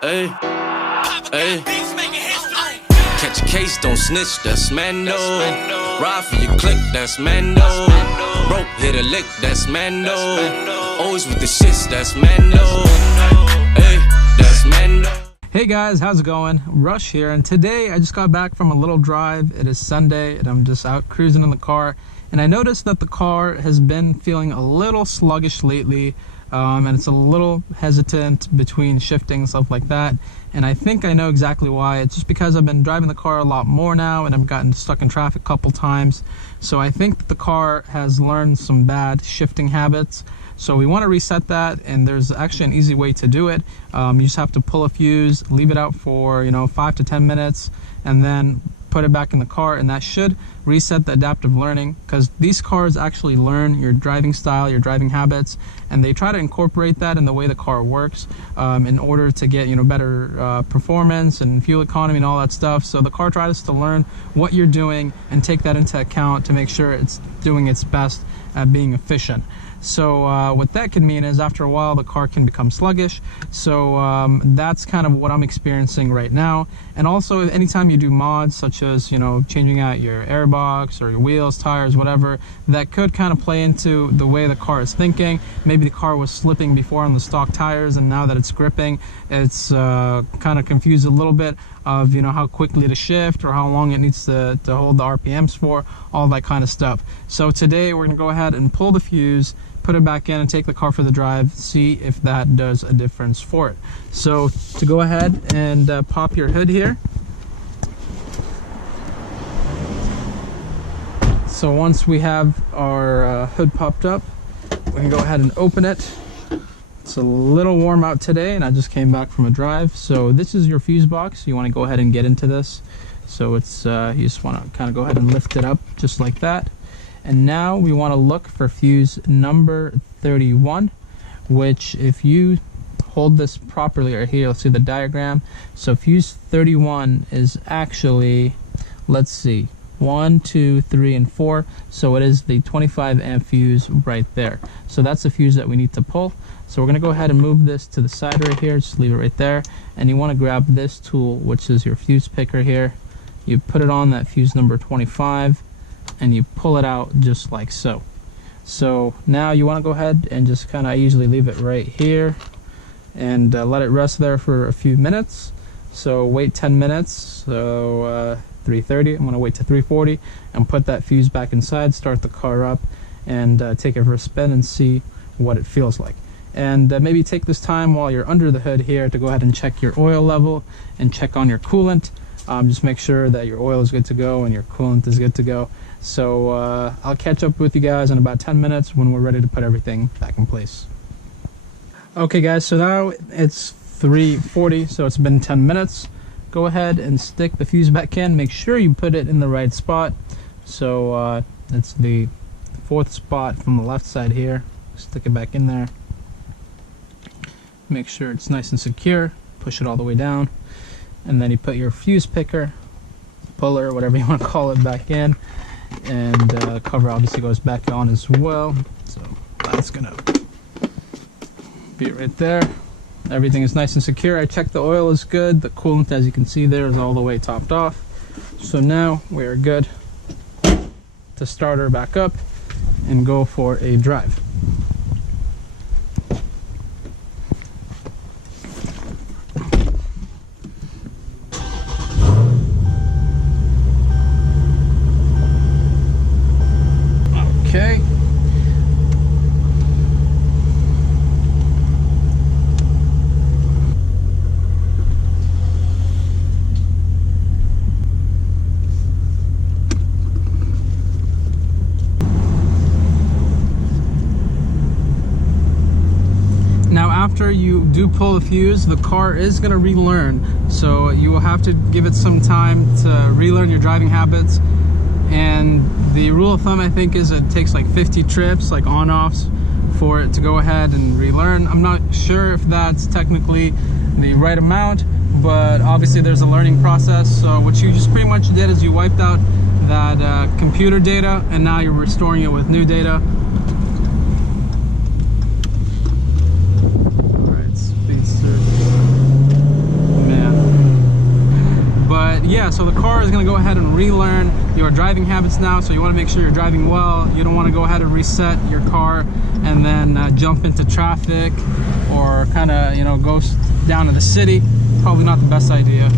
Hey, hey. Catch a case, don't snitch, that's Mando. Ride for your click, that's Mando. Rope, hit a lick, that's Mando. Always with the shits, that's Mando. Hey, that's Mando. Hey guys, how's it going? Rush here, and today I just got back from a little drive. It is Sunday, and I'm just out cruising in the car, and I noticed that the car has been feeling a little sluggish lately, and it's a little hesitant between shifting and stuff like that. And I think I know exactly why. It's just because I've been driving the car a lot more now, and I've gotten stuck in traffic a couple times. So I think that the car has learned some bad shifting habits. So we want to reset that, and there's actually an easy way to do it. You just have to pull a fuse, leave it out for 5 to 10 minutes, and then put it back in the car, and that should reset the adaptive learning, because these cars actually learn your driving style, your driving habits, and they try to incorporate that in the way the car works, in order to get better performance and fuel economy and all that stuff. So the car tries to learn what you're doing and take that into account to make sure it's doing its best at being efficient. So what that could mean is after a while the car can become sluggish. So that's kind of what I'm experiencing right now. And also anytime you do mods such as changing out your airbox or your wheels, tires, whatever, that could kind of play into the way the car is thinking. Maybe the car was slipping before on the stock tires, and now that it's gripping, it's kind of confused a little bit of how quickly to shift or how long it needs to hold the RPMs for, all that kind of stuff. So today we're gonna go ahead and pull the fuse, put it back in, and take the car for the drive, see if that does a difference for it. So to go ahead and pop your hood here. So once we have our hood popped up, we can go ahead and open it. It's a little warm out today, and I just came back from a drive. So this is your fuse box. You want to go ahead and get into this. So it's you just want to kind of go ahead and lift it up just like that. And now we want to look for fuse number 31, which if you hold this properly right here, you'll see the diagram. So fuse 31 is actually, let's see, 1, 2, 3, and 4. So it is the 25 amp fuse right there. So that's the fuse that we need to pull. So we're going to go ahead and move this to the side right here. Just leave it right there. And you want to grab this tool, which is your fuse picker here. You put it on that fuse number 25, and you pull it out just like so. So now you want to go ahead and just kind of easily leave it right here and let it rest there for a few minutes. So wait 10 minutes. So 3:30, I'm going to wait to 3:40 and put that fuse back inside, start the car up, and take it for a spin and see what it feels like. And maybe take this time while you're under the hood here to go ahead and check your oil level and check on your coolant. Just make sure that your oil is good to go and your coolant is good to go. So I'll catch up with you guys in about 10 minutes when we're ready to put everything back in place. Okay guys, so now it's 3:40, so it's been 10 minutes. Go ahead and stick the fuse back in. Make sure you put it in the right spot. So it's the 4th spot from the left side here. Stick it back in there. Make sure it's nice and secure. Push it all the way down. And then you put your fuse picker, puller, whatever you want to call it, back in. And cover obviously goes back on as well. So that's gonna be right there. Everything is nice and secure. I checked the oil is good. The coolant, as you can see there, is all the way topped off. So now we are good to start her back up and go for a drive. Okay. Now after you do pull the fuse, the car is going to relearn. So you will have to give it some time to relearn your driving habits. And the rule of thumb, I think, is it takes like 50 trips, like on-offs, for it to go ahead and relearn. I'm not sure if that's technically the right amount, but obviously there's a learning process. So what you just pretty much did is you wiped out that computer data, and now you're restoring it with new data. Alright, speed search. yeah, so the car is going to go ahead and relearn your driving habits now. So you want to make sure you're driving well. You don't want to go ahead and reset your car and then jump into traffic or kind of, you know, go down to the city. Probably not the best idea.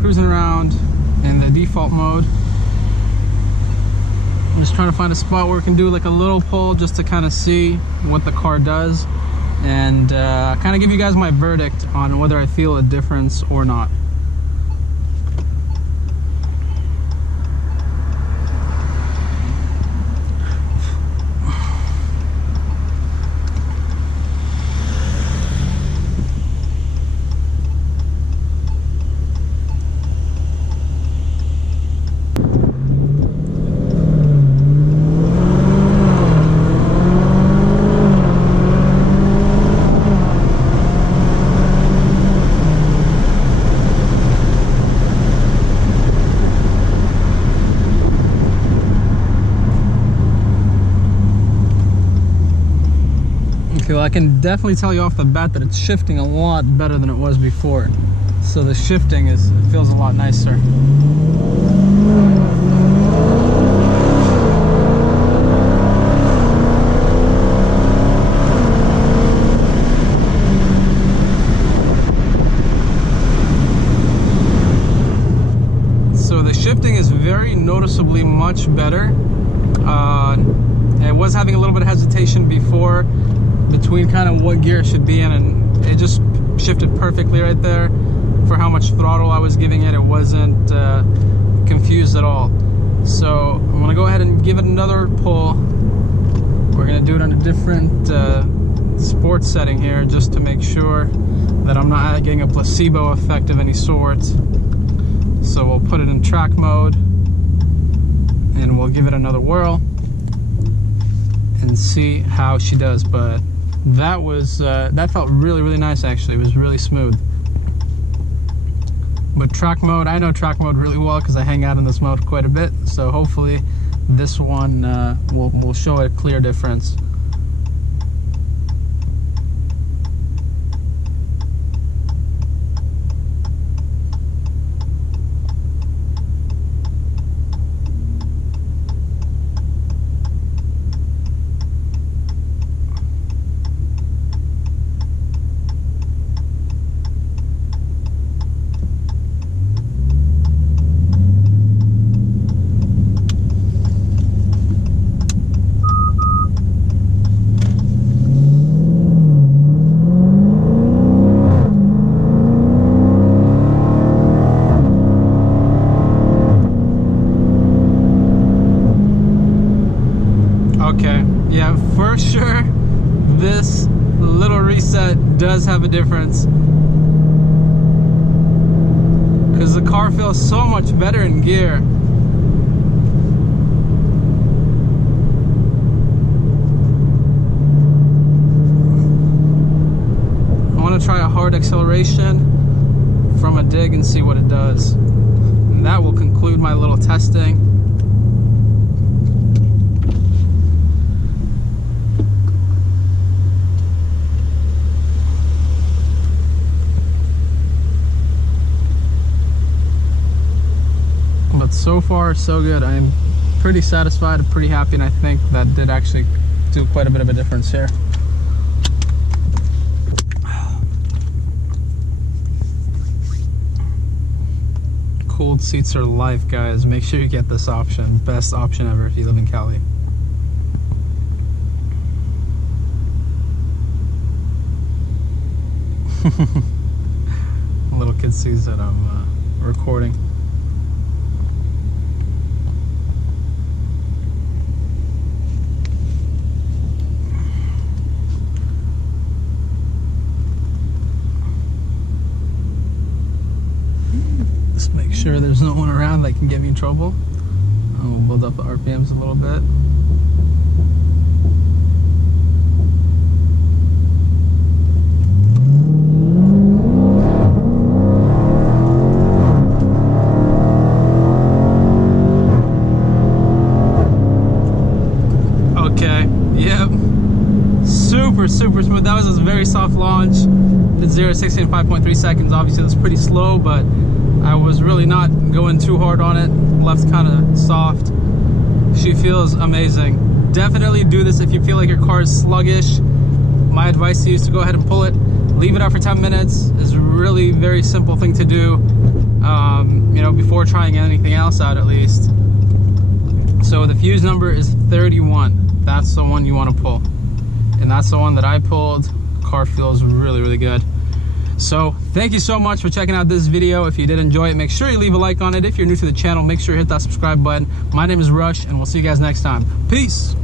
Cruising around in the default mode. I'm just trying to find a spot where we can do like a little pull just to kind of see what the car does and kind of give you guys my verdict on whether I feel a difference or not. Well, I can definitely tell you off the bat that it's shifting a lot better than it was before. So the shifting feels a lot nicer. So the shifting is very noticeably much better. I was having a little bit of hesitation before between kind of what gear it should be in, and it just shifted perfectly right there for how much throttle I was giving it. It wasn't confused at all. So I'm gonna go ahead and give it another pull. We're gonna do it on a different sports setting here just to make sure that I'm not getting a placebo effect of any sort. So we'll put it in track mode and we'll give it another whirl and see how she does. But that was that felt really nice actually. It was really smooth. But track mode, I know track mode really well because I hang out in this mode quite a bit, so hopefully this one will show a clear difference. Okay, yeah, for sure this little reset does have a difference because the car feels so much better in gear. I want to try a hard acceleration from a dig and see what it does, and that will conclude my little testing. But so far so good. I am pretty satisfied, pretty happy, and I think that did actually do quite a bit of a difference here. Cooled seats are life, guys. Make sure you get this option. Best option ever if you live in Cali. Little kid sees that I'm recording. Just make sure there's no one around that can get me in trouble. I'll build up the RPMs a little bit. that was a very soft launch. Did 0 to 60 in 5.3 seconds. Obviously that's pretty slow, but I was really not going too hard on it. Left kind of soft. She feels amazing. Definitely do this if you feel like your car is sluggish. My advice to you is to go ahead and pull it. Leave it out for 10 minutes. It's a really very simple thing to do, you know, before trying anything else out at least. So the fuse number is 31. That's the one you want to pull. And that's the one that I pulled. Car feels really, really good. So thank you so much for checking out this video. If you did enjoy it, make sure you leave a like on it. If you're new to the channel, make sure you hit that subscribe button. My name is Rush, and we'll see you guys next time. Peace.